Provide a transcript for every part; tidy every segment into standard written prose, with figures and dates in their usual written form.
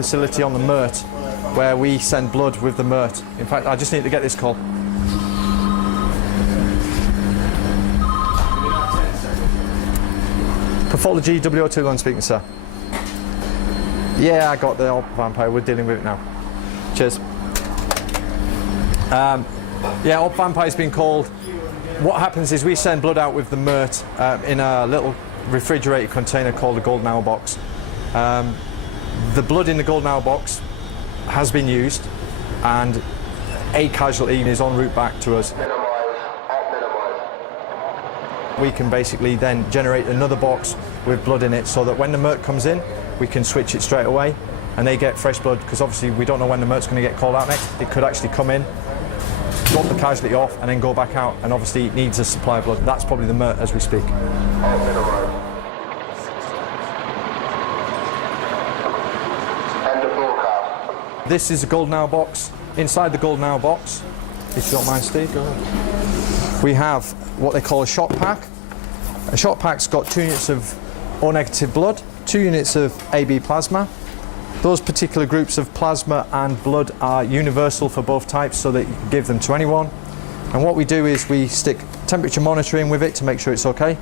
facility on the MERT where we send blood with the MERT. In fact, I just need to get this call. Pathology, WO2 speaking, sir. Yeah, I got the old vampire. We're dealing with it now. Cheers. Yeah, old vampire's been called. What happens is we send blood out with the MERT in a little refrigerated container called a golden hour box. The blood in the golden hour box has been used, and a casualty is en route back to us. We can basically then generate another box with blood in it so that when the MERT comes in, we can switch it straight away and they get fresh blood, because obviously we don't know when the MERT's going to get called out next. It could actually come in, drop the casualty off and then go back out, and obviously it needs a supply of blood. That's probably the MERT as we speak. This is a golden hour box. Inside the golden hour box, if you don't mind, Steve, go ahead. We have what they call a shot pack. A shot pack's got 2 units of O negative blood, 2 units of AB plasma. Those particular groups of plasma and blood are universal for both types, so that you can give them to anyone. And what we do is we stick temperature monitoring with it to make sure it's okay.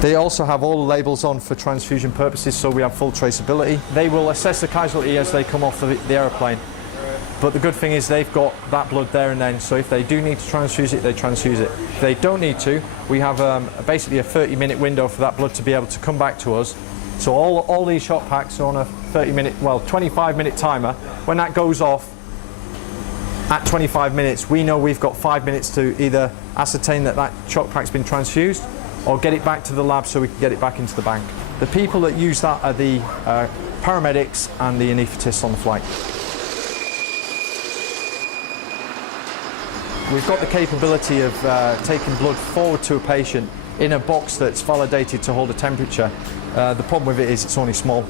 They also have all the labels on for transfusion purposes, so we have full traceability. They will assess the casualty as they come off the aeroplane. But the good thing is they've got that blood there and then, so if they do need to transfuse it, they transfuse it. If they don't need to, we have basically a 30-minute window for that blood to be able to come back to us. So all these shot packs are on a 25-minute timer. When that goes off at 25 minutes, we know we've got 5 minutes to either ascertain that that shot pack's been transfused or get it back to the lab so we can get it back into the bank. The people that use that are the paramedics and the anaesthetists on the flight. We've got the capability of taking blood forward to a patient in a box that's validated to hold a temperature. The problem with it is it's only small,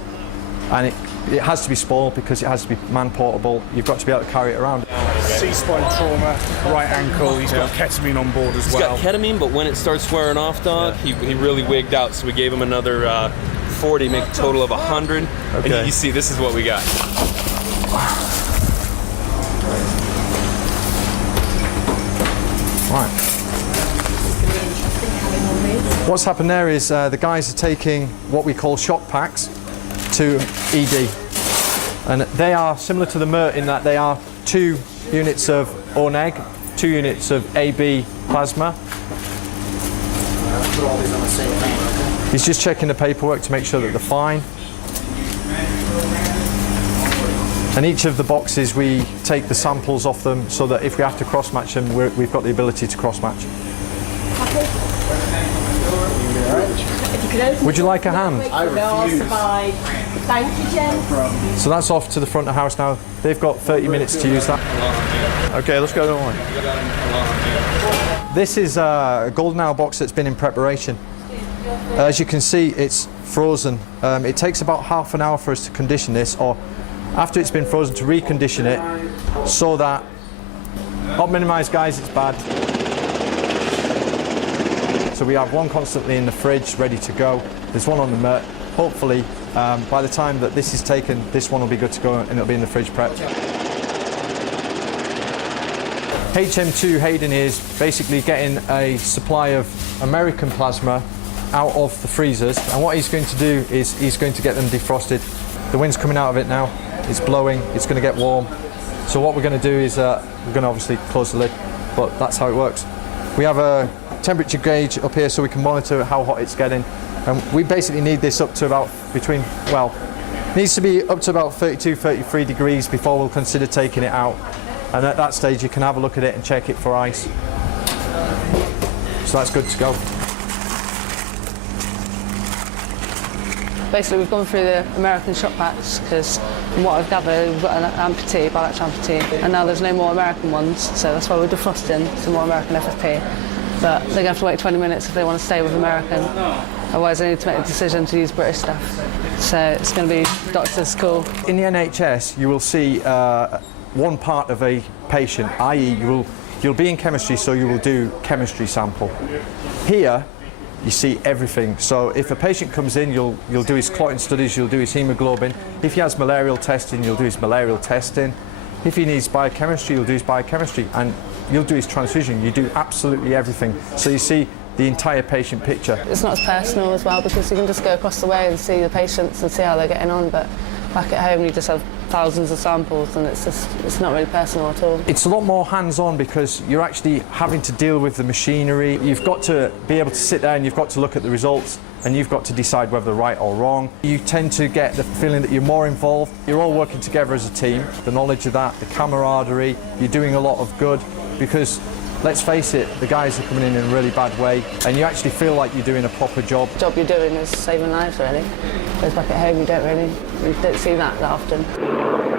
and it has to be small because it has to be man-portable. You've got to be able to carry it around. C-spine trauma, right ankle, he's got ketamine on board as well. He's got ketamine, but when it starts wearing off, dog, he really wigged out, so we gave him another 40, make a total of 100. Okay. And you see, this is what we got. Right. What's happened there is the guys are taking what we call shock packs to ED, and they are similar to the MERT in that they are 2 units of O neg, 2 units of AB plasma. He's just checking the paperwork to make sure that they're fine. And each of the boxes, we take the samples off them so that if we have to cross-match them, we've got the ability to cross-match. Would you like a hand? I refuse. Thank you, Jen. So that's off to the front of the house now. They've got 30 minutes to use that. Okay, let's go to the one. This is a golden hour box that's been in preparation. As you can see, it's frozen. It takes about half an hour for us to condition this, or after it's been frozen, to recondition it so that, not minimise guys, it's bad. So we have one constantly in the fridge ready to go. There's one on the MERT. Hopefully by the time that this is taken, this one will be good to go and it'll be in the fridge prepped. HM2 Hayden is basically getting a supply of American plasma out of the freezers, and what he's going to do is he's going to get them defrosted. The wind's coming out of it now, it's blowing, it's going to get warm. So what we're going to do is we're going to obviously close the lid, but that's how it works. We have a temperature gauge up here so we can monitor how hot it's getting, and we basically need this up to about it needs to be up to about 32, 33 degrees before we'll consider taking it out, and at that stage you can have a look at it and check it for ice. So that's good to go. Basically, we've gone through the American shot packs because, from what I've gathered, we've got an amputee, bilateral amputee, and now there's no more American ones, so that's why we're defrosting some more American FFP. But they're going to have to wait 20 minutes if they want to stay with American. Otherwise, they need to make the decision to use British stuff. So it's going to be doctor's call. In the NHS, you will see one part of a patient, i.e. you'll be in chemistry, so you will do chemistry sample. Here, you see everything. So if a patient comes in, you'll do his clotting studies, you'll do his hemoglobin. If he has malarial testing, you'll do his malarial testing. If he needs biochemistry, you'll do his biochemistry, and you'll do his transfusion. You do absolutely everything. So you see the entire patient picture. It's not as personal as well, because you can just go across the way and see the patients and see how they're getting on, but back at home you just have thousands of samples and it's not really personal at all. It's a lot more hands-on because you're actually having to deal with the machinery. You've got to be able to sit there and you've got to look at the results and you've got to decide whether they're right or wrong. You tend to get the feeling that you're more involved. You're all working together as a team. The knowledge of that, the camaraderie, you're doing a lot of good because, let's face it, the guys are coming in a really bad way and you actually feel like you're doing a proper job. The job you're doing is saving lives, really. Whereas back at home you don't see that often.